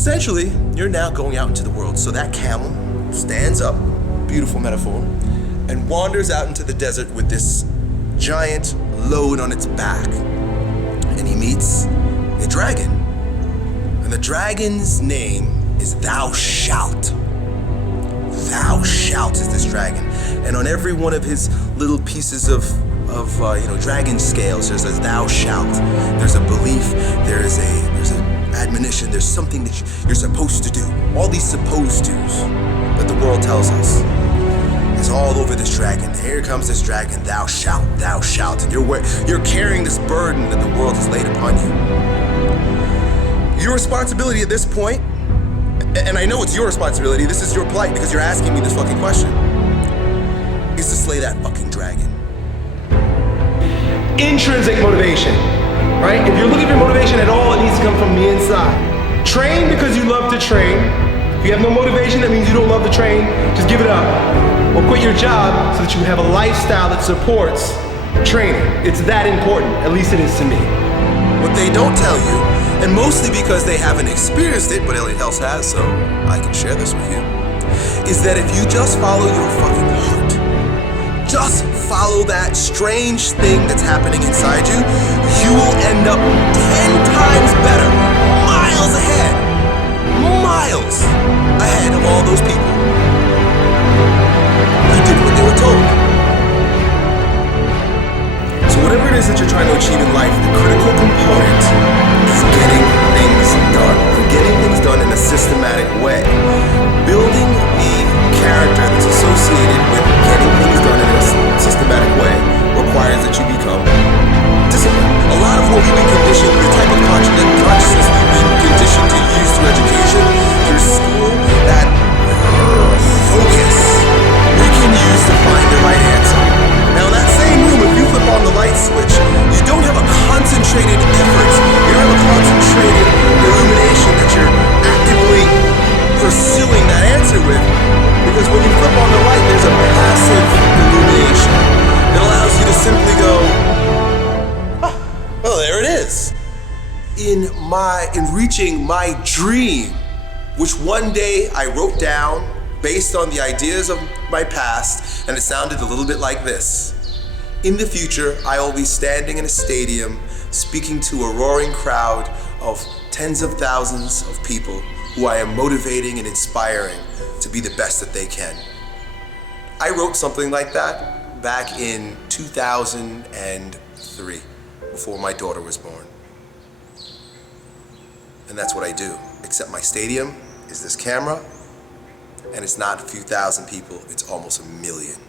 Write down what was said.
Essentially, you're now going out into the world. So that camel stands up, beautiful metaphor, and wanders out into the desert with this giant load on its back. And he meets a dragon. And the dragon's name is Thou Shalt. Thou Shalt is this dragon. And on every one of his little pieces of dragon scales, there's a Thou Shalt. There's a belief, there's an admonition, there's something that you're supposed to do. All these supposed tos that the world tells us is all over this dragon. Here comes this dragon, Thou Shalt, Thou Shalt. And you're carrying this burden that the world has laid upon you. Your responsibility at this point, and I know it's your responsibility, this is your plight because you're asking me this fucking question, is to slay that fucking dragon. Intrinsic motivation, right? If you're looking for motivation at all, it needs to come from the inside. Train because you love to train. If you have no motivation, that means you don't love to train. Just give it up. Or quit your job so that you have a lifestyle that supports training. It's that important, at least it is to me. What they don't tell you, and mostly because they haven't experienced it, but Elliott else has, so I can share this with you, is that if you just follow your fucking heart, just follow that strange thing that's happening inside you, you will end up 10 times better, miles ahead of all those people who did what they were told. So whatever it is that you're trying to achieve in life, the critical component is getting things done. And getting things done in a systematic way. Building the character that's associated with getting things done in a systematic way requires that you become disciplined. A lot of what we've been conditioned, the type of consciousness we've been conditioned to use through education, through school, that focus we can use to find the right answer. Now in that same room, if you flip on the light switch, you don't have a concentrated effort, you don't have a concentrated illumination that you're actively pursuing that answer with, because when you flip on the light, there's a passive illumination that allows you to simply go, oh, there it is. In reaching my dream, which one day I wrote down based on the ideas of my past, and it sounded a little bit like this. In the future, I will be standing in a stadium speaking to a roaring crowd of tens of thousands of people who I am motivating and inspiring to be the best that they can. I wrote something like that back in 2003, before my daughter was born. And that's what I do, except my stadium is this camera, and it's not a few thousand people, it's almost 1 million.